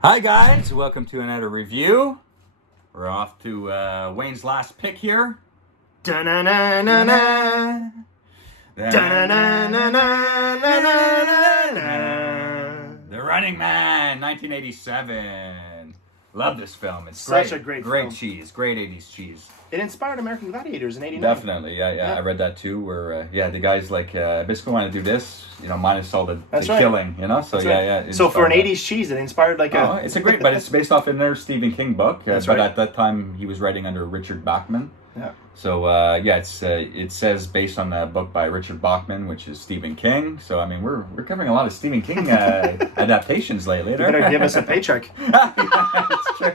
Hi guys, welcome to another review. We're off to Wayne's last pick here. Da-na-na-na-na. Da-na-na-na-na-na-na-na. The Running Man, 1987. Love this film. It's Such great. a great Great film. cheese. Great 80s cheese. It inspired American Gladiators in '89. Definitely, yeah. I read that too. Where the guys basically want to do this, minus all the That's right. killing, So That's right. it So for an inspired that. '80s cheese, it inspired It's a great, but it's based off another Stephen King book. That's but right. at that time, he was writing under Richard Bachman. Yeah. So it says based on the book by Richard Bachman, which is Stephen King. So I mean, we're covering a lot of Stephen King adaptations lately. You better give us a paycheck. It's true.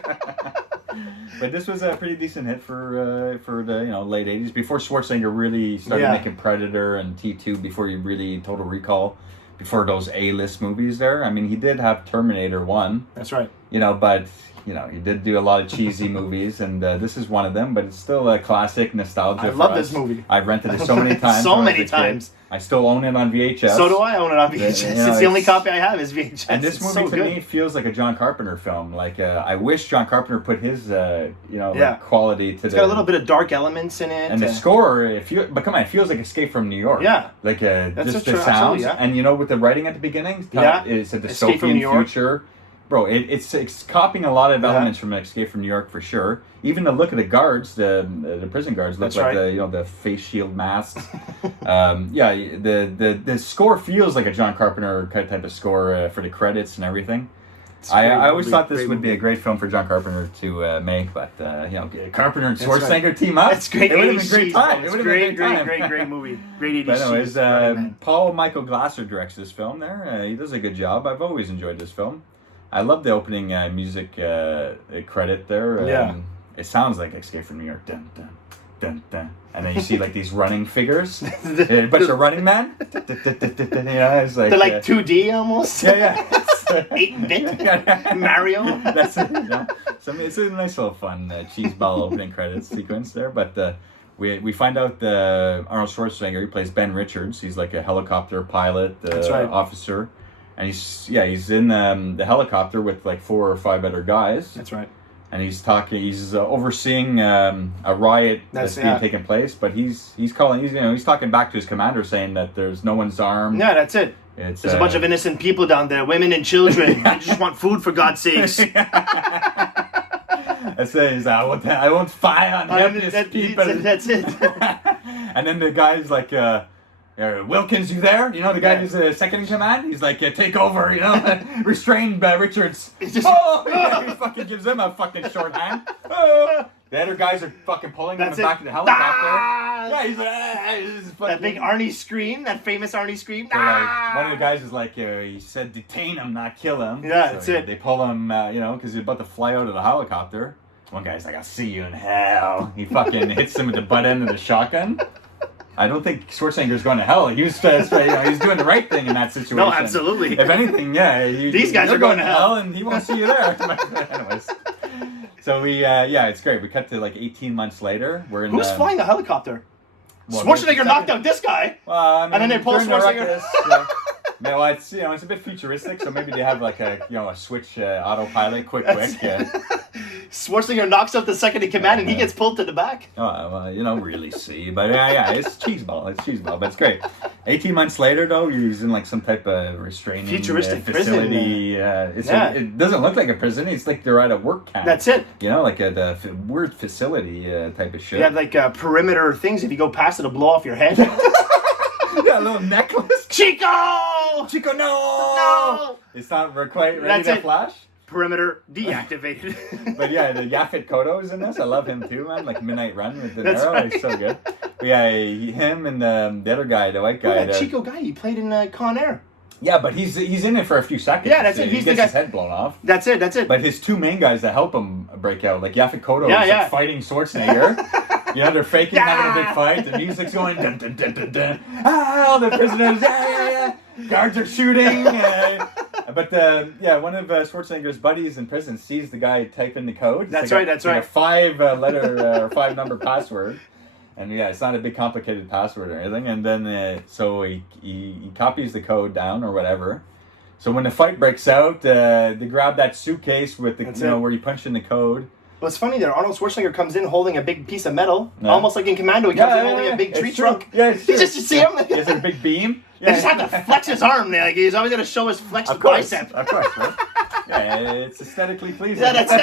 But this was a pretty decent hit for the late '80s, before Schwarzenegger really started making Predator and T2, before he really Total Recall, before those A-list movies there. I mean, he did have Terminator 1. That's right. But he did do a lot of cheesy movies, and this is one of them. But it's still a classic nostalgia. I love this movie. I've rented it so many times. So when I was many a kid. times. I still own it on VHS. So do I own it on VHS. It's the only copy I have is VHS. And this It's movie so to good. me feels like a John Carpenter film. I wish John Carpenter put his quality to It's got a little bit of dark elements in it. And the score, it feels like Escape from New York. Yeah. Just so the true, sounds. absolutely, yeah. And with the writing at the beginning, it's a Escape from New dystopian York. future. Bro, it's copying a lot of elements from Escape from New York for sure. Even the look of the guards, the prison guards, look That's like right. the face shield masks. The score feels like a John Carpenter type of score for the credits and everything. I always thought this would be a great film for John Carpenter to make, but Carpenter and Schwarzenegger team up. That's great. It would have been 80s a great cheese, time. bro. It It's would have been a great time. great movie. Great 80s But anyways, cheese. Running Man. Paul Michael Glasser directs this film. He does a good job. I've always enjoyed this film. I love the opening music credit there. It sounds like Escape from New York. Dun, dun, dun, dun. And then you see like these running figures, a bunch of running men. It's like They're like 2D almost. yeah. 8-bit. Mario. That's it. So I mean, it's a nice little fun cheese ball opening credits sequence there. But we find out Arnold Schwarzenegger, he plays Ben Richards. He's like a helicopter pilot officer, and he's in the helicopter with like 4 or 5 other guys. That's right. And he's overseeing a riot that's being taken place, but he's talking back to his commander, saying that there's no one's armed. Yeah, that's it. There's a bunch of innocent people down there, women and children. They just want food, for God's sakes. It says, I won't fire on helpless people. That's it. And then the guy's like, Wilkins, you there? The guy who's second in command? He's like, take over, restrain Richards. He He fucking gives him a fucking shorthand. The other guys are fucking pulling him in the back of the helicopter. Yeah, he's like, that big Arnie scream, that famous Arnie scream. One of the guys is like, he said detain him, not kill him. Yeah, so that's it. They pull him, because he's about to fly out of the helicopter. One guy's like, I'll see you in hell. He fucking hits him with the butt end of the shotgun. I don't think Schwarzenegger's going to hell. He was he's doing the right thing in that situation. No, absolutely. If anything, these guys are going to hell, and he won't see you there. Anyways, so it's great. We cut to like 18 months later. We're in. Who's flying the helicopter? Well, Schwarzenegger knocked out this guy. Well, I mean, And then they pull during the Schwarzenegger. ruckus, no, it's it's a bit futuristic, so maybe they have like a switch autopilot, quick. Yeah. Schwarzenegger knocks out the second in command, and he gets pulled to the back. Oh, well, you don't really see, but it's cheeseball. It's cheeseball, but it's great. 18 months later, though, you're using like some type of restraining Futuristic facility. It doesn't look like a prison. It's like they're at a work camp. That's it. Like the weird facility type of shit. You have like perimeter things. If you go past it, it'll blow off your head. Yeah, a little necklace. Chico, no. no. It's not quite ready to flash. Perimeter deactivated. But the Yaphet Kotto's in this. I love him too, man. Like Midnight Run with De Niro. That's right. He's so good. But him and the other guy, the white guy. That Chico guy, he played in Con Air. Yeah, but he's in it for a few seconds. Yeah, that's it. He He's gets the guy. his head blown off. That's it. But his 2 main guys that help him break out, like Yaphet Kotto, is like fighting Schwarzenegger. They're faking having a big fight. The music's going dun dun dun dun dun. All the prisoners, guards are shooting. But one of Schwarzenegger's buddies in prison sees the guy type in the code. That's right. A 5-letter or 5-number password. And it's not a big complicated password or anything. And then so he copies the code down or whatever. So when the fight breaks out, they grab that suitcase with the where you punch in the code. Well, it's funny there. Arnold Schwarzenegger comes in holding a big piece of metal, almost like in Commando. He comes in holding a big tree trunk. Yeah, it's true. You see him? He has a big beam. They just have to flex his arm. Like he's always going to show his flexed bicep. Of course, right? Yeah, it's aesthetically pleasing. Yeah, that's it.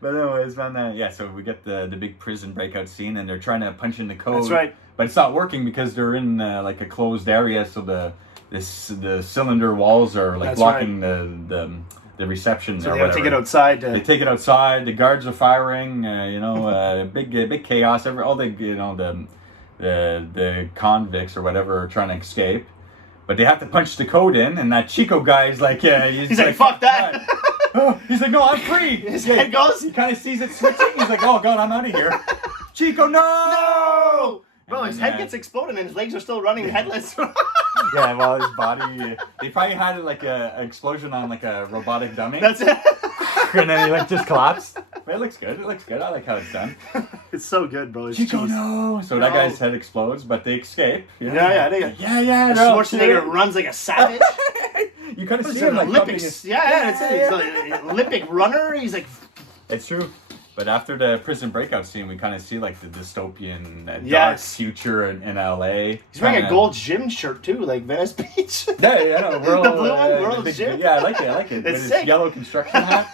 But anyways, man, so we get the big prison breakout scene, and they're trying to punch in the code. That's right. But it's not working because they're in like a closed area, so the cylinder walls are like blocking the reception. So or they whatever. take it outside. They take it outside. The guards are firing. Big chaos. All the convicts or whatever are trying to escape, but they have to punch the code in. And that Chico guy is like, he's like, fuck that. He's like, no, I'm free. His head goes. He kind of sees it switching. He's like, oh god, I'm out of here. Chico, no! Bro, his head gets exploded and his legs are still running headless. Yeah, well, his body... They probably had like an explosion on like a robotic dummy. That's it. And then he like just collapsed. But it looks good. I like how it's done. It's so good, bro. It's Chico, no! So that guy's head explodes, but they escape. Yeah. Schwarzenegger runs like a savage. You kind of see He's him an like Olympics. That's it. He's like an Olympic runner. He's like... It's true. But after the prison breakout scene, we kind of see like the dystopian dark future in LA. He's wearing a gold gym shirt too, like Venice Beach. Yeah, the blue one, World's Gym. Yeah, I like it. It's With sick. his yellow construction hat.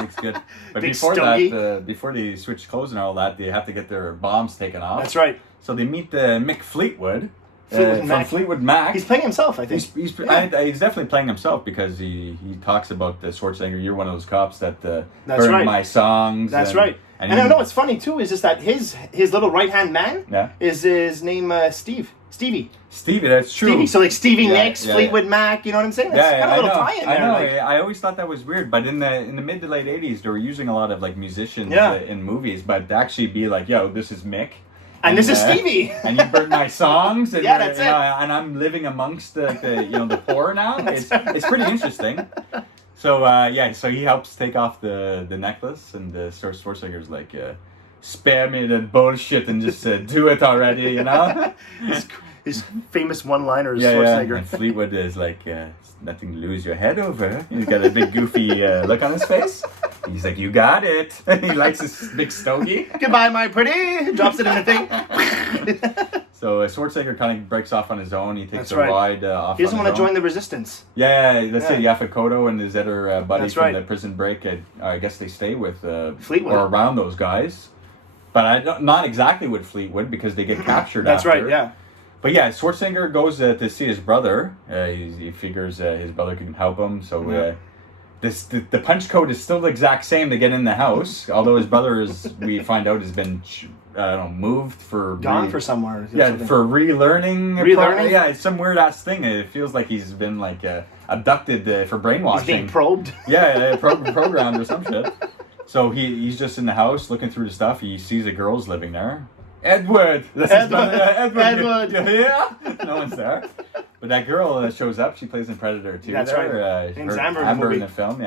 Looks good. But Big before stogie. that, before they switch clothes and all that, they have to get their bombs taken off. That's right. So they meet Mick Fleetwood. From Fleetwood Mac. He's playing himself, I think. He's definitely playing himself because he talks about the Schwarzenegger. You're one of those cops that burned my songs. That's right. And I know what's funny too is just that his little right hand man is his name Stevie. Stevie, that's true. Stevie, so like Stevie Nicks, Fleetwood Mac. You know what I'm saying? That's kind of a little tie in there. I know. Like, I always thought that was weird, but in the mid to late '80s, they were using a lot of like musicians in movies, but to actually be like, yo, this is Mick. And this is Stevie. And you burned my songs. And that's it. And I'm living amongst the poor now. It's pretty interesting. So so he helps take off the necklace, and Schwarzenegger's like, spare me the bullshit and just do it already, you know. His famous one-liners, Schwarzenegger. Schwarzenegger. And Fleetwood is like, nothing to lose your head over. He's got a big goofy look on his face. He's like, you got it. He likes his big stogie. Goodbye, my pretty. Drops it in the thing. So Schwarzenegger kind of breaks off on his own. He takes a ride off. He doesn't want to join the resistance. Yeah, that's it. Yaphet Kotto and his other buddy from the prison break. I guess they stay with Fleetwood or around those guys, but not exactly with Fleetwood because they get captured. That's after. right. Yeah. But yeah, Schwarzenegger goes to see his brother. He figures his brother can help him. So the punch code is still the exact same to get in the house. Although his brother we find out has been moved for gone for somewhere. For relearning. Relearning. Yeah, it's some weird ass thing. It feels like he's been like abducted for brainwashing. He's being probed. Yeah, programmed or some shit. So he's just in the house looking through the stuff. He sees a girl's living there. Edward. Edward. Yeah. No one's there. But that girl shows up. She plays in Predator 2. That's right. Name's Amber in the film,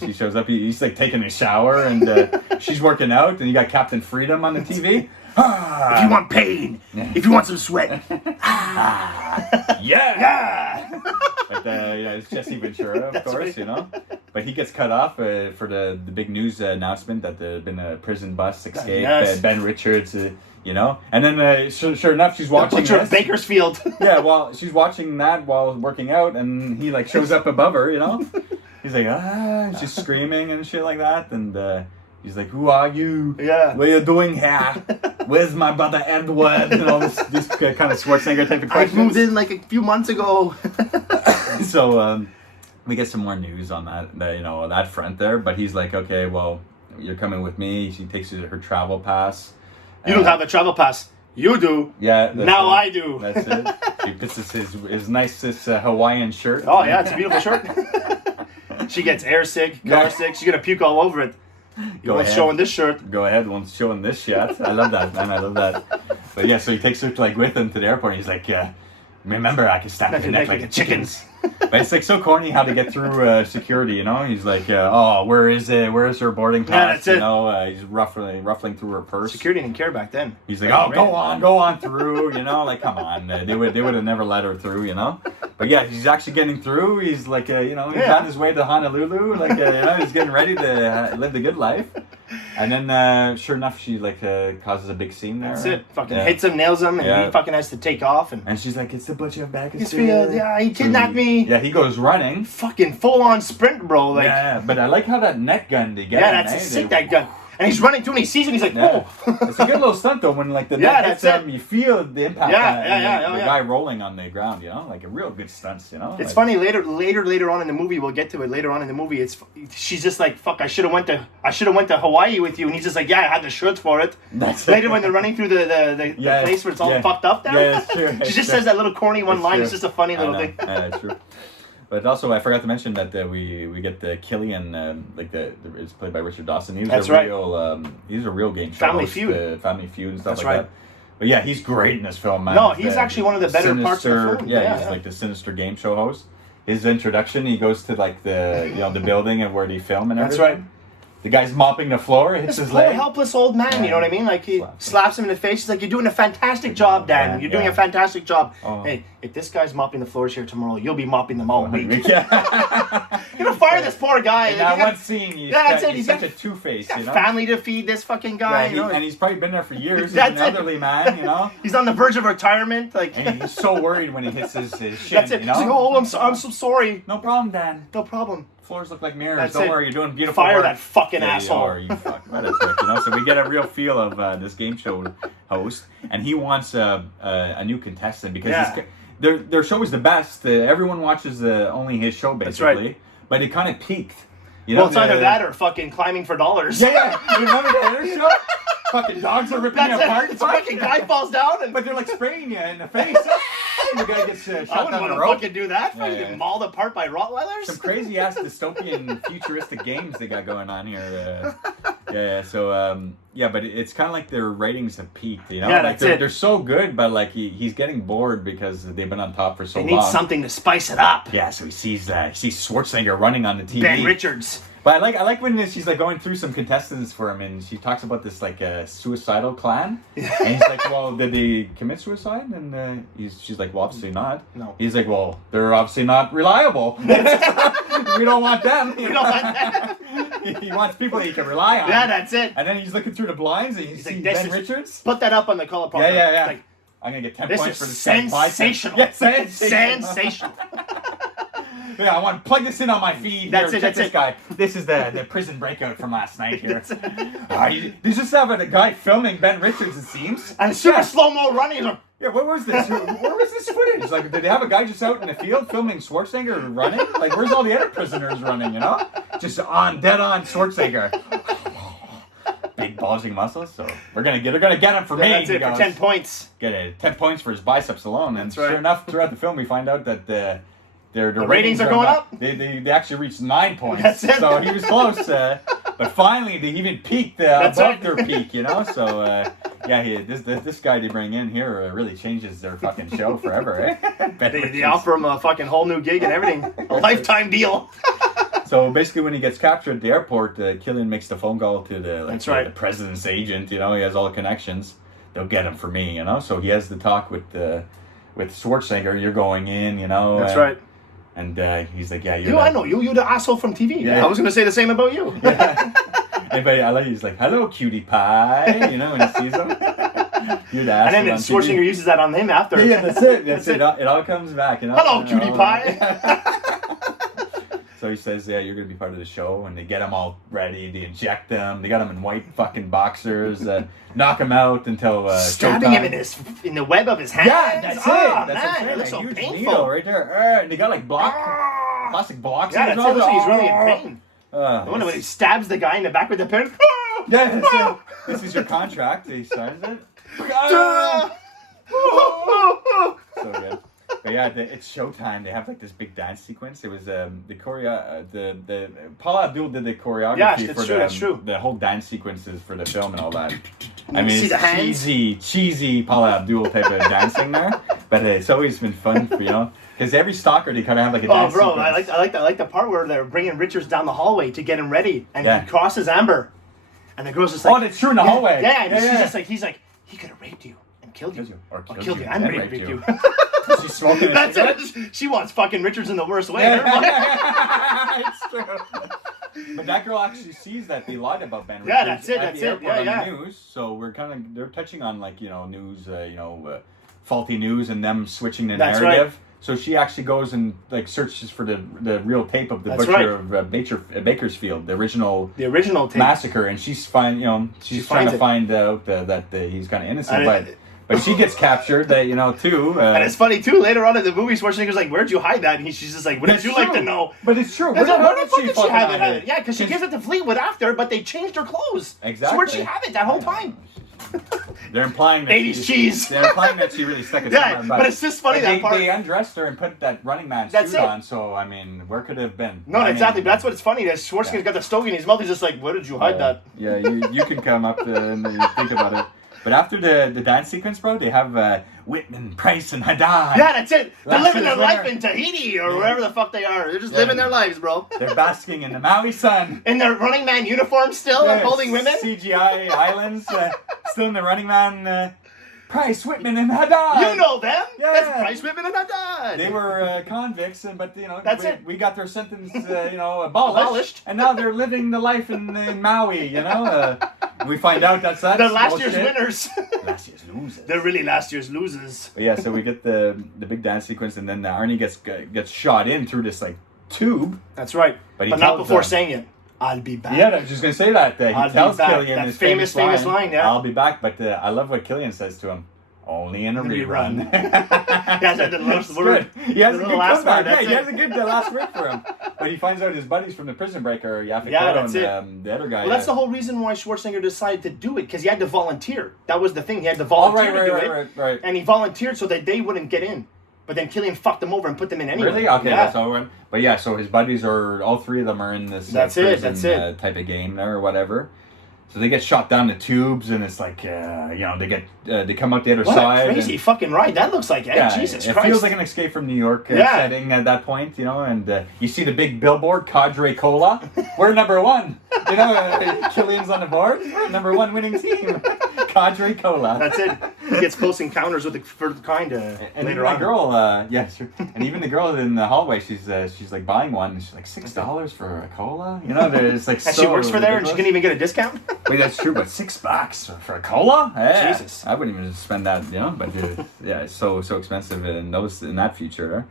she shows up. He's like taking a shower and she's working out. And you got Captain Freedom on the TV. If you want pain, if you want some sweat. Yeah. But it's Jesse Ventura, of course, right. You know. But he gets cut off for the big news announcement that there's been a prison bus escape. Yes. Ben Richards, you know. And then, sure enough, she's watching the butcher of Bakersfield. Yeah, well, she's watching that while working out, and he like shows up above her, you know. He's like, and she's screaming and shit like that, and he's like, who are you? Yeah. What are you doing here? Where's my brother Edward? And all this kind of Schwarzenegger type of questions. I moved in like a few months ago. So we get some more news on that front there. But he's like, okay, well, you're coming with me. She takes her travel pass. You don't have a travel pass. You do. Yeah. Now I do. That's it. She puts his nicest Hawaiian shirt. Oh, yeah, it's a beautiful shirt. She gets air sick, car sick. She's going to puke all over it. No one's showing this shirt. Go ahead, one's showing this shit. I love that, man. I love that. But yeah, so he takes her with him to the airport. And he's like, Remember, I can snap your neck like a chicken's. But it's like so corny how to get through security, you know? He's like, oh, where is it? Where is her boarding pass? Yeah, that's it. You know, he's ruffling through her purse. Security didn't care back then. He's like, oh, go on through, you know? Like, come on. They would have never let her through, you know? But yeah, he's actually getting through. He's like, you know, he's on his way to Honolulu. Like, you know, he's getting ready to live the good life. And then, sure enough, she like causes a big scene there. That's it. Fucking hits him, nails him, and he fucking has to take off. And she's like, "It's the butcher back." Yeah, he kidnapped me. Yeah, he goes running. Fucking full on sprint, bro. Like, yeah, but I like how that net gun they get. Yeah, that's sick. That gun. And he's running through and he sees him. He's like, whoa. It's a good little stunt though. When like the net hits him, you feel the impact. The guy rolling on the ground. You know, like a real good stunts. You know. It's funny later on in the movie. We'll get to it later on in the movie. She's just like, fuck. I should have went to Hawaii with you. And he's just like, yeah, I had the shirts for it. Later when they're running through the place where it's all fucked up there. Yeah, it's true. She just says that little corny one line. It's just a funny little thing. Yeah, it's true. But also, I forgot to mention that we get the Killian, it's played by Richard Dawson. He's a real game show Family host, Feud. Family Feud and stuff that. But yeah, he's great in this film, man. No, he's actually one of the better parts of the film. Yeah, he's like the sinister game show host. His introduction, he goes to like the building and where they film and everything. That's right. The guy's mopping the floor, hits his leg. Poor helpless old man, you know what I mean? Like he slaps him in the face. He's like, "You're doing a fantastic job, Dan. You're doing a fantastic job. Hey, if this guy's mopping the floors here tomorrow, you'll be mopping them all week." You're gonna fire this poor guy. In that one scene, he's such a two-face. You know? Family to feed this fucking guy. Yeah, and he's probably been there for years. He's an elderly man, you know. He's on the verge of retirement. Like, and he's so worried when he hits his shin. That's it. You know? He's like, "Oh, I'm so sorry." No problem, Dan. No problem. Floors look like mirrors. Don't worry, you're doing beautiful work. Fire that fucking asshole. You fuck. What a prick, you know? So we get a real feel of this game show host, and he wants a new contestant because their show is the best. Everyone watches only his show, basically. That's right. But it kind of peaked. You know, well, it's either that or fucking climbing for dollars. Yeah. You remember the other show? Fucking dogs are ripping you apart. It's fucking guy falls down, but they're like spraying you in the face. The guy gets shot down the rope. I wouldn't want to fucking do that. Fucking mauled apart by Rottweilers. Some crazy ass dystopian futuristic games they got going on here. But it's kind of like their ratings have peaked. You know, like they're so good, but like he's getting bored because they've been on top for so long. They need something to spice it up. Yeah, so he sees Schwarzenegger running on the TV. Ben Richards. But I like when she's like going through some contestants for him, and she talks about this like suicidal clan, and he's like, "Well, did they commit suicide?" And she's like, "Well, obviously not." No. He's like, "Well, they're obviously not reliable. We don't want them. We don't want them." He wants people he can rely on. Yeah, that's it. And then he's looking through the blinds, and he's like, Ben Richards. Put that up on the color program. Yeah. Like, I'm gonna get 10 points for this. Sensational. Yeah, sensational. Yeah, I want to plug this in on my feed. That's here. it. Check That's this guy. This is the prison breakout from last night here. He's just having a guy filming Ben Richards, it seems. And super slow-mo running. Yeah, what was this? Where was this footage? Like, did they have a guy just out in the field filming Schwarzenegger running? Like, where's all the other prisoners running, you know? Just dead on Schwarzenegger. Big bulging muscles, so they're gonna get him for me. That's it, for 10 points. Get 10 points for his biceps alone. And that's right. Sure enough, throughout the film, we find out that the ratings are going up. They actually reached 9 points. That's it. So he was close. But finally, they even peaked above their peak, you know? So, this guy they bring in here really changes their fucking show forever, eh? They offer him a fucking whole new gig and everything. A lifetime deal. So basically, when he gets captured at the airport, Killian makes the phone call to the president's agent. You know, he has all the connections. They'll get him for me, you know? So he has the talk with Schwarzenegger. You're going in, you know? That's right. And he's like, yeah, I know you. You're the asshole from TV. Yeah. I was going to say the same about you. Yeah. I like he's like, hello, cutie pie, you know, when he sees him. You're the asshole. And then Schwarzenegger uses that on him after. Yeah, that's it. That's it. It all comes back, you know. Hello, cutie pie. So he says, yeah, you're going to be part of the show. And they get him all ready. They inject him. They got him in white fucking boxers. Knock him out until stabbing him in the web of his hands. Yeah, that's it. That's man, it looks so huge painful. Needle right there. And they got like plastic blocks. Yeah, that's it. Looks like he's really in pain. I wonder when he stabs the guy in the back with the pen. Yeah, so this is your contract. He signs it. So good. But yeah, it's showtime. They have like this big dance sequence. It was the Paula Abdul did the choreography for the whole dance sequences for the film and all that. I mean, it's cheesy Paula Abdul type of dancing there. But it's always been fun, because every stalker they kind of have like a dance bro, sequence. I like the part where they're bringing Richards down the hallway to get him ready, and he crosses Amber, and the girl's just like, oh, that's true in the hallway. Yeah, and she's just like, he's like, he could have raped you and killed you, or killed you and raped you. She's smoking a cigarette. She wants fucking Richards in the worst way. It's true. But that girl actually sees that they lied about Ben Richards that's it. on the news. So they're touching on like news, faulty news and them switching the narrative. Right. So she actually goes and like searches for the real tape of the butcher of Bakersfield, the original tape. Massacre, and she's trying to find out that he's kind of innocent, but she gets captured, too. And it's funny, too, later on in the movie, Schwarzenegger's like, where'd you hide that? And she's just like, wouldn't you like to know? But it's true. Where the fuck did she have it? Yeah, because she gives it to Fleetwood after, but they changed her clothes. Exactly. So where'd she have it that whole time? They're implying that 80s cheese. They're implying that she really stuck it somewhere. But it's just funny that part. They undressed her and put that Running Man suit on, so, I mean, where could it have been? No, exactly, but that's what it's funny. That Schwarzenegger's got the stogie in his mouth. He's just like, where did you hide that? Yeah, you can come up and think about it. But after the dance sequence, bro, they have Whitman, Price, and Haddad. Yeah, that's it. They're living their life in Tahiti or wherever the fuck they are. They're just living their lives, bro. They're basking in the Maui sun. In their Running Man uniforms still, and holding women. CGI islands, still in the Running Man. Price, Whitman, and Haddad. You know them. Yeah. That's Price, Whitman, and Haddad. They were convicts, but that's it. We got their sentence, abolished, and now they're living the life in Maui. We find out that's they're last year's winners. Last year's losers. They're really last year's losers. But yeah, so we get the big dance sequence, and then Arnie gets shot in through this like tube. That's right, but not before saying it. I'll be back. Yeah, I was just going to say that. He tells Killian that his famous line, yeah. I'll be back, but I love what Killian says to him. Only in a rerun. Yeah, the last word. He has a good comeback. Yeah, he has a good last word for him. But he finds out his buddies from the Prison Break are Yaphet Kotto and the other guy. Well, that's the whole reason why Schwarzenegger decided to do it, because he had to volunteer. That was the thing. He had to volunteer to do it. Right. And he volunteered so that they wouldn't get in. But then Killian fucked them over and put them in anyway. Really? Okay, that's all right. But yeah, so his buddies all three of them are in this prison type of game there or whatever. So they get shot down the tubes, and it's like, they come out the other side. What a crazy fucking ride that looks like, Jesus Christ. It feels like an Escape from New York setting at that point, and you see the big billboard, Cadre Cola. We're number one. Killian's on the board. We're number one winning team. Cadre Cola. That's it. He gets close encounters with the kind and later on. Girl, and even the girl in the hallway, she's like buying one, and she's like $6 for a cola. There's like and she works for there, and she can even get a discount. Wait, that's true, but $6 for a cola? Yeah. Jesus, I wouldn't even spend that, But it's so expensive in that feature.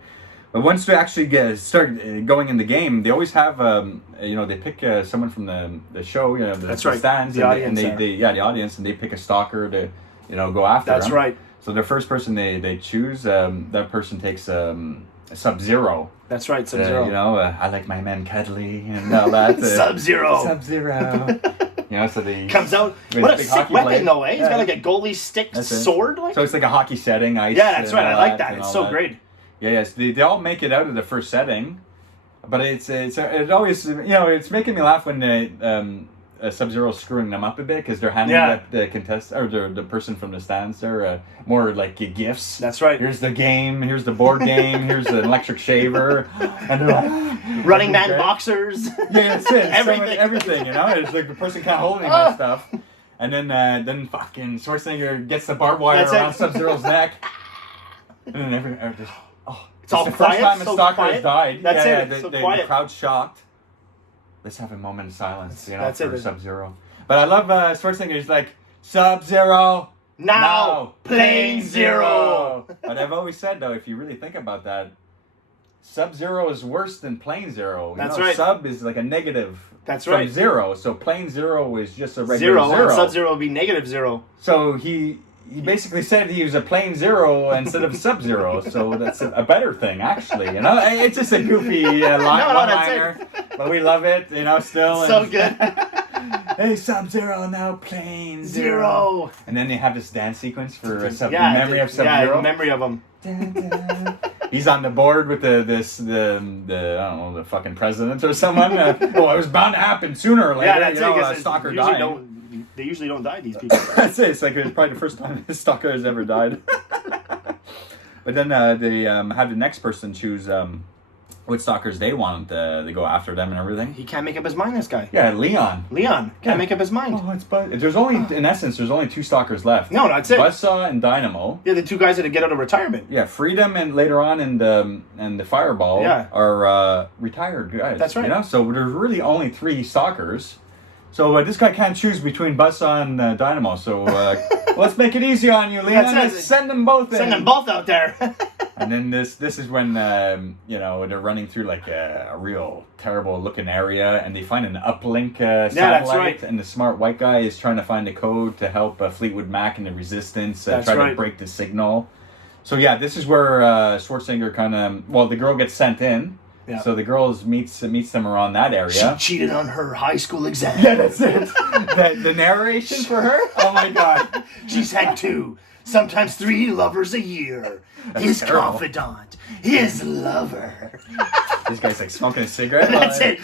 But once they actually start going in the game, they always have they pick someone from the show, the stands, the audience, the audience, and they pick a stalker to go after. That's them. right. So the first person they choose, that person takes Sub-Zero. That's right, Sub-Zero. I like my men cuddly and all that. Sub-Zero. So they comes out. What a sick weapon, though, eh? He's got like a goalie stick sword. So it's like a hockey setting, ice. Yeah, that's right. I like that. It's so great. Yeah, yes. They all make it out of the first setting, but it always it's making me laugh when Sub-Zero's screwing them up a bit because they're handing the contest or the person from the stands there more like gifts. That's right. Here's the game. Here's the board game. Here's an electric shaver. And they're like, Running Man boxers. Yeah, that's it. Everything. It's like the person can't hold any more stuff. And then fucking Schwarzenegger gets the barbed wire around Sub-Zero's neck. And then everyone just it's all the first time a stalker has died. That's it. The crowd's shocked. Let's have a moment of silence, for Sub-Zero. But I love Schwarzenegger. He's like, Sub-Zero, now Plane Zero. But I've always said, though, if you really think about that, Sub-Zero is worse than Plane Zero. That's right. Sub is like a negative from zero. So Plane Zero is just a regular zero. Sub-Zero would be -0. So he basically said he was a Plane Zero instead of Sub-Zero, so that's a better thing, actually. It's just a goofy one-liner, but we love it, still. So good. Hey, Sub-Zero, now Plane Zero. And then they have this dance sequence for memory of Sub-Zero. Yeah, in memory of him. He's on the board with the I don't know, the fucking president or someone. It was bound to happen sooner or later. Yeah, that's a stalker dying. They usually don't die, these people. That's it. It's like it's probably the first time a stalker has ever died. But then they had the next person choose what stalkers they want to go after them and everything. He can't make up his mind, this guy. Yeah, Leon. Can't make up his mind. Oh, it's there's only, in essence, there's only 2 stalkers left. No, that's it. Buzzsaw and Dynamo. Yeah, the 2 guys that get out of retirement. Yeah, Freedom and later on and the Fireball are retired guys. That's right. You know, so there's really only 3 stalkers. So this guy can't choose between Buzzsaw and Dynamo. So let's make it easy on you, Leon. Let's send them both in. Send them both out there. And then this is when they're running through like a real terrible looking area, and they find an uplink satellite. That's right. And the smart white guy is trying to find a code to help Fleetwood Mac and the Resistance try to break the signal. So yeah, this is where Schwarzenegger kind of the girl gets sent in. Yeah. So the girl meets them around that area. She cheated on her high school exam. Yeah, that's it. the narration for her? Oh my god. She's had 2, sometimes 3 lovers a year. That's his terrible. Confidant, his lover. This guy's like smoking a cigarette. That's it.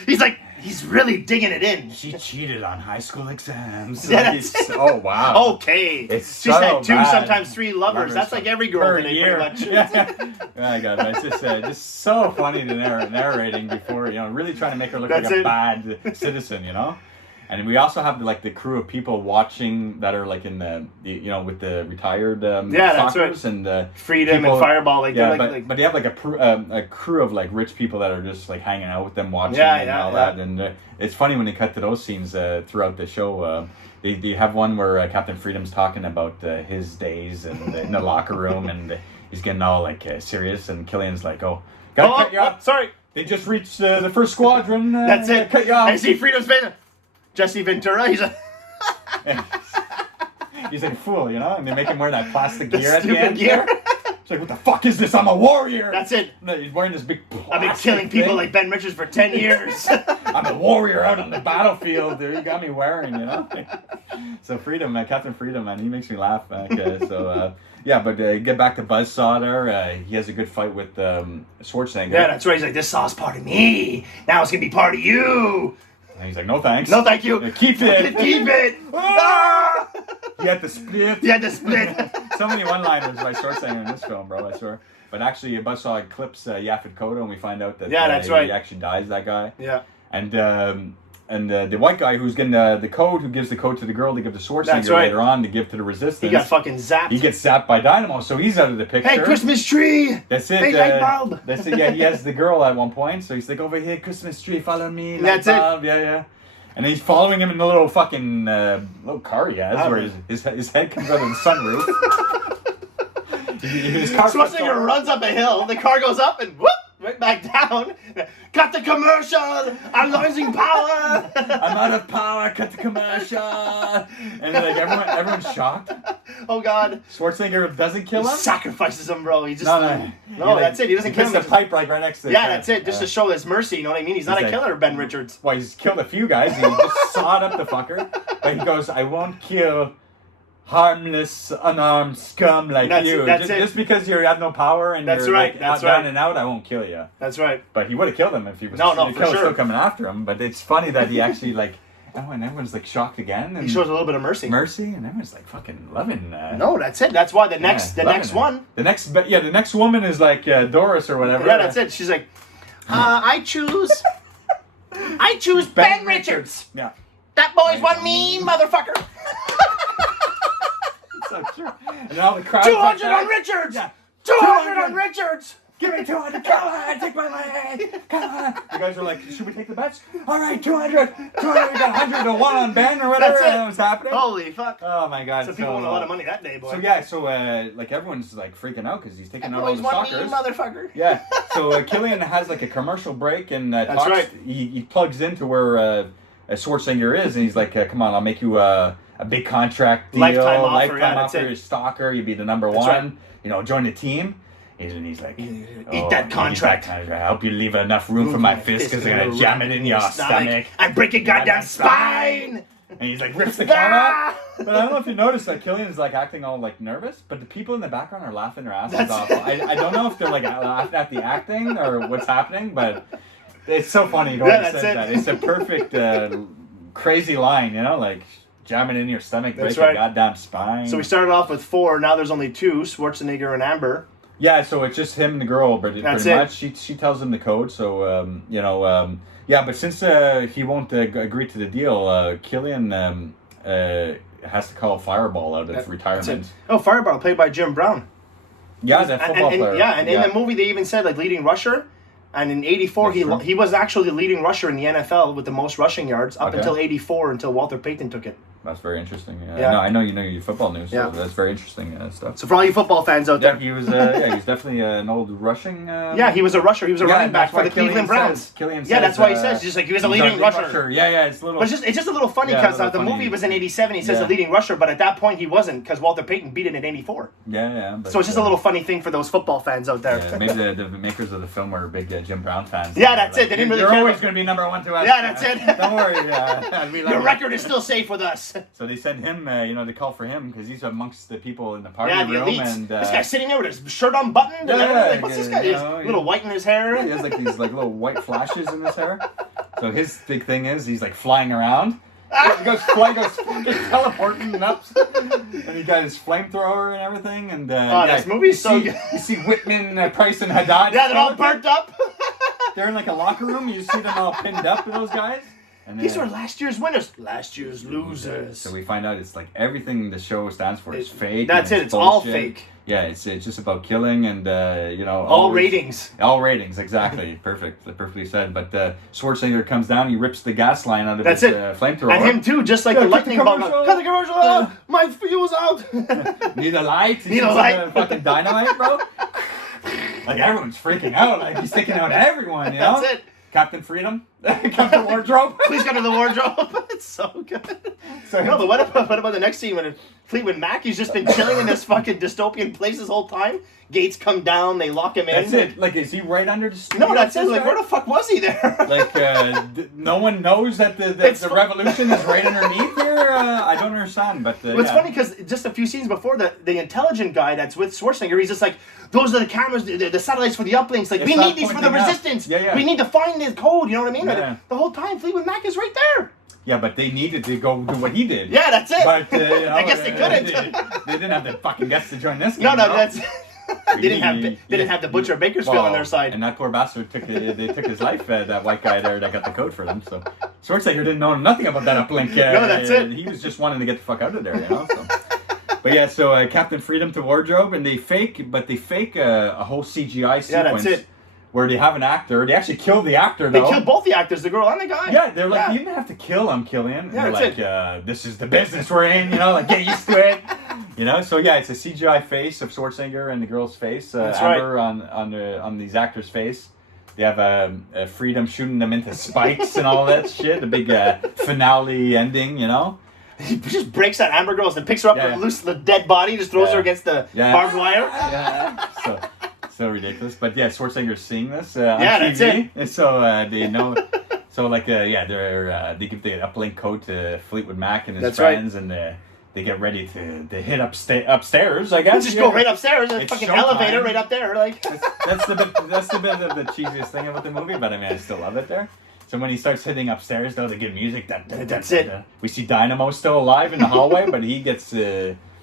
He's really digging it in. She cheated on high school exams. Yeah, oh wow. Okay. She's had 2, sometimes 3 lovers. That's like every girl today, pretty much. Yeah. My God, it's just so funny to narrating before, really trying to make her look like a bad citizen, And we also have the crew of people watching that are like in the with the retired that's right. And Freedom people, and Fireball. But they have like a crew of like rich people that are just like hanging out with them watching that. And it's funny when they cut to those scenes throughout the show. They have one where Captain Freedom's talking about his days and in the locker room, and he's getting all like serious, and Killian's like, "Oh, gotta cut you off. Sorry, they just reached the first squadron. That's it. Cut you off." I see Freedom's face. Jesse Ventura, he's a... He's like a fool, and they make him wear that plastic gear at the stupid end. Gear. It's like, what the fuck is this? I'm a warrior. That's it. He's wearing this big plastic I've been killing people like Ben Richards for 10 years. I'm a warrior out on the battlefield. Dude, you got me wearing, So Freedom, Captain Freedom, man, he makes me laugh. But get back to Buzzsaw there. He has a good fight with Schwarzenegger. Yeah, that's right. He's like, this saw's part of me. Now it's going to be part of you. And he's like, no thanks. No, thank you. Keep it. Keep it. Ah! You had to split. So many one-liners by Schwarzenegger in this film, bro, I swear. But actually, Buzzsaw clips Yaphet Kotto, and we find out that he actually dies, that guy. Yeah. And the white guy who's getting the code, who gives the code to the girl to give to Schwarzenegger later on to give to the Resistance. He got fucking zapped. He gets zapped by Dynamo, so he's out of the picture. Hey, Christmas tree! That's it. Hey, light bulb! That's it, yeah, he has the girl at one point, so he's like, over here, Christmas tree, follow me, light bulb. Yeah. And he's following him in the little fucking little car he has, where his head comes out of the sunroof. His car Schwarzenegger runs up a hill, the car goes up, and whoop! Right back down. Cut the commercial. I'm losing power. I'm out of power. Cut the commercial. And like everyone's shocked. Oh God. Schwarzenegger doesn't kill him. He sacrifices him, bro. He just no. That's it. He doesn't kill him. He puts the pipe right next to him. Yeah, that's it. Just to show his mercy. You know what I mean? He's not a killer, Ben Richards. Well, he's killed a few guys. He just sawed up the fucker. But he goes, I won't kill harmless, unarmed scum like you. Just because you have no power and you're down and out, I won't kill you. That's right. But he would have killed him if he was still coming after him. But it's funny that he actually and everyone's like shocked again. And he shows a little bit of mercy. And everyone's like fucking loving. No, that's it. That's why the next one. The next woman is like Doris or whatever. Yeah, that's it. She's like, I choose Ben Richards. Yeah. That boy's one mean motherfucker. So true. And all the crowd 200 on Richards! Yeah. 200 on Richards! Give me 200! Come on, take my money! Come on! You guys were like, should we take the bets? All right, 200! 200! We got 100 to 1 on Ben or whatever. That's it. Was happening. Holy fuck! Oh my God! So people won a lot of money that day, boy. So everyone's like freaking out because he's taking out all the stalkers. Motherfucker! Yeah. So Killian has like a commercial break and that's right. He plugs into where Schwarzenegger is, and he's like, "Come on, I'll make you a big contract deal, lifetime offer, you're a stalker, you'd be the number one. Right. Join the team." He's like, eat that contract. I hope you leave enough room for my fist because I'm gonna jam it in your stomach. I break your goddamn spine. And he's like rips the camera. But I don't know if you noticed that Killian's like acting all like nervous, but the people in the background are laughing their asses off. I don't know if they're like laughing at the acting or what's happening, but it's so funny. Says that. It's a perfect crazy line, like jam it in your stomach, break your goddamn spine. So we started off with 4. Now there's only 2: Schwarzenegger and Amber. Yeah, so it's just him and the girl, but pretty much she tells him the code. So yeah, but since he won't agree to the deal, Killian has to call Fireball out of retirement. Oh, Fireball, played by Jim Brown. Yeah, that football player. Yeah, and in the movie they even said like leading rusher. And in '84, he was actually the leading rusher in the NFL with the most rushing yards up until '84, until Walter Payton took it. That's very interesting. Yeah. No, I know you know your football news. So that's very interesting stuff. So for all you football fans out there, he was he's definitely an old rushing. Yeah, he was a rusher. He was a running back for the Cleveland Browns. Killian says, that's why he says just like he was a leading rusher. Yeah, it's a little. But it's just a little funny because the movie was in '87. He says the leading rusher, but at that point he wasn't because Walter Payton beat it in '84. Yeah. But, so it's just a little funny thing for those football fans out there. Yeah, maybe the makers of the film were big Jim Brown fans. Yeah, that's it. They didn't really care. They're always going to be number one to us. Yeah, that's it. Don't worry. Your record is still safe with us. So they send him, they call for him because he's amongst the people in the party room. Elites. And this guy's sitting there with his shirt unbuttoned and everything. Like, what's this guy? He has a little white in his hair. He has like these like little white flashes in his hair. So his big thing is he's like flying around. He goes fucking teleporting up, and he got his flamethrower and everything. And this movie's so good. You see Whitman, Price, and Haddad. Yeah, they're all burnt up. They're in like a locker room. You see them all pinned up, those guys. And these were last year's winners, last year's losers. So we find out it's like everything the show stands for is fake. That's it. It's all fake. Yeah, it's just about killing and all ratings. All ratings, exactly. Perfectly said. But Schwarzenegger comes down, he rips the gas line out of his flamethrower. And him too, just like the lightning bug. Cut the commercial! My fuel's out! Need a light? Need a light? Fucking dynamite, bro. Like everyone's freaking out. Like he's taking out everyone. You know? That's it. Captain Freedom, Captain Wardrobe. Please go to the wardrobe. It's so good. So no, but what about the next scene when Fleetwood Mac? He's just been chilling in this fucking dystopian place this whole time. Gates come down, they lock him in. That's it. Like, is he right under the studio? No, that's it. Like, where the fuck was he there? Like, no one knows that the revolution is right underneath here. I don't understand, but it's funny because just a few scenes before the intelligent guy that's with Schwarzenegger, he's just like, those are the cameras, the satellites for the uplinks. Like, we need these for the resistance. Yeah. We need to find the code. You know what I mean? Yeah. The whole time, Fleetwood Mac is right there. Yeah, but they needed to go do what he did. Yeah, that's it. But I guess they couldn't. They didn't have the fucking guts to join this game. No, that's. They didn't have the Butcher Bakersfield on their side. And that poor bastard took his life. That white guy there that got the code for them. So Schwarzenegger didn't know nothing about that uplink. No, that's it. He was just wanting to get the fuck out of there, you know. So. But yeah, so Captain Freedom to Wardrobe, and they fake a whole CGI sequence. Yeah, that's it. Where they have an actor. They actually kill the actor, though. They kill both the actors, the girl and the guy. Yeah, they're like, you didn't have to kill him, Killian. Yeah, that's like, this is the business we're in, you know, like, get used to it. You know, so yeah, it's a CGI face of Schwarzenegger and the girl's face. Amber on these actors' face. They have Freedom shooting them into spikes and all that shit. The big finale ending, you know. He just breaks that Amber girl and picks her up and loose the dead body, just throws her against the barbed wire. Yeah. So ridiculous, but yeah, Schwarzenegger's seeing this on TV, that's it. And so they know. So like they give the uplink code to Fleetwood Mac and his friends, and they get ready to hit upstairs. I guess just go right upstairs. There's a fucking elevator right up there. Like that's the bit of the cheesiest thing about the movie, but I mean I still love it there. So when he starts hitting upstairs, though, they give music. That's it. We see Dynamo still alive in the hallway, but he gets.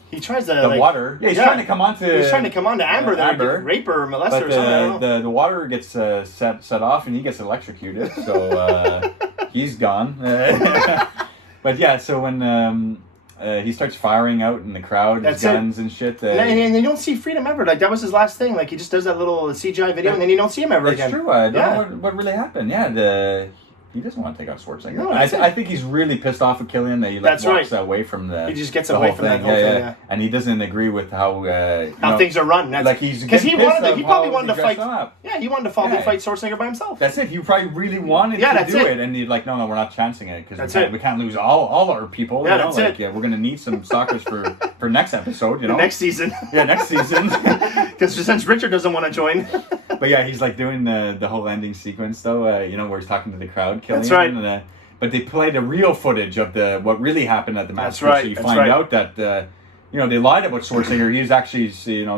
He tries to the water. Yeah, he's trying to come on to. He's trying to come on to Amber, there, rape her or molest her or something. The water gets set off, and he gets electrocuted. So he's gone. But yeah, so when he starts firing out in the crowd, his guns and shit. And you don't see Freedom ever. Like that was his last thing. Like he just does that little CGI video, and then you don't see him ever again. It's true. I don't know what really happened. Yeah, he doesn't want to take out Schwarzenegger. No, I think he's really pissed off at Killian that he walks away from the. He just gets away from that whole thing. Yeah. And he doesn't agree with how things are run. Like he's because he probably wanted to fight. Yeah, he wanted to fight Schwarzenegger by himself. That's it. He probably really wanted to do it, and he's like, no, we're not chancing it because we can't lose all our people. Yeah, that's it. Yeah, we're gonna need some stalkers for next episode. You know, next season. Yeah, next season. Because since Richard doesn't want to join. But yeah, he's like doing the whole ending sequence though. Where he's talking to the crowd, Killian. That's right. But they played the real footage of what really happened at the match. That's right. So you find out that they lied about Schwarzenegger. He was actually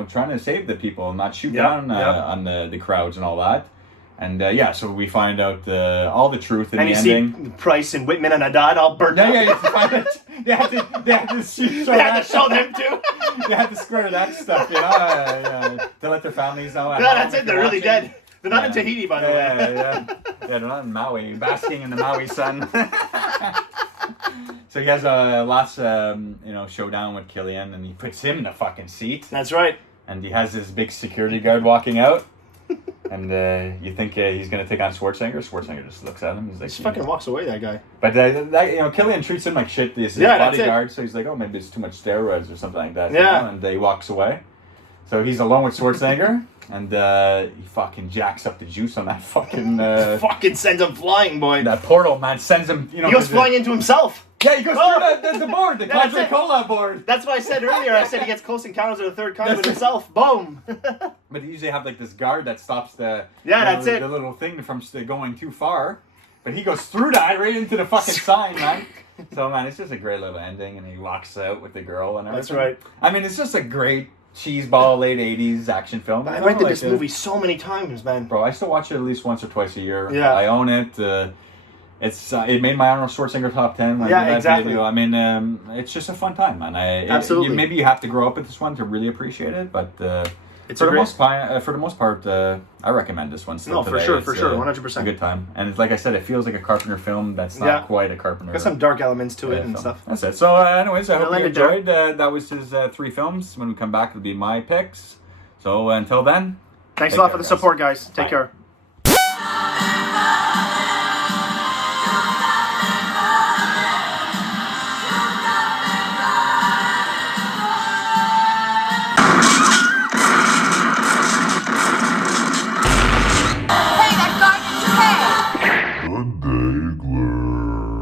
trying to save the people and not shoot down on the crowds and all that. And so we find out all the truth in the ending. And you see Price and Whitman and Haddad all burned up. Yeah, you find it. They had to show them too. They had the Square X stuff, to let their families know. Yeah, that's it. They're really dead. They're not in Tahiti, by the way. Yeah, they're not in Maui, basking in the Maui sun. So he has a last, showdown with Killian, and he puts him in the fucking seat. That's right. And he has this big security guard walking out. And you think he's going to take on Schwarzenegger. Schwarzenegger just looks at him. He's like, just fucking walks away, that guy. But Killian treats him like shit. This is his bodyguard, so he's like, oh, maybe it's too much steroids or something like that. Yeah. And he walks away. So he's alone with Schwarzenegger, and he fucking jacks up the juice on that fucking. Fucking sends him flying, boy. That portal, man, sends him. He goes flying into himself. Yeah, he goes through the board, the Contra Cola board. That's what I said earlier. I said he gets Close Encounters of the Third Kind with himself. Boom. But they usually have like this guard that stops the little thing from going too far. But he goes through that right into the fucking sign, man. So man, it's just a great little ending, and he walks out with the girl and everything. That's right. I mean, it's just a great cheeseball late '80s action film. I rented this movie so many times, man. Bro, I still watch it at least once or twice a year. Yeah. I own it. It made my Arnold Schwarzenegger top 10. Exactly. Video. I mean, it's just a fun time, man. Absolutely. Maybe you have to grow up with this one to really appreciate it, but it's for the most part, I recommend this one. Still for sure, 100%. A good time, and like I said, it feels like a Carpenter film that's not quite a Carpenter. Got some dark elements to it and stuff. That's it. So, anyways, I hope you enjoyed. That was his 3 films. When we come back, it'll be my picks. So until then, thanks a lot for the support, guys. Take care. The Daigler.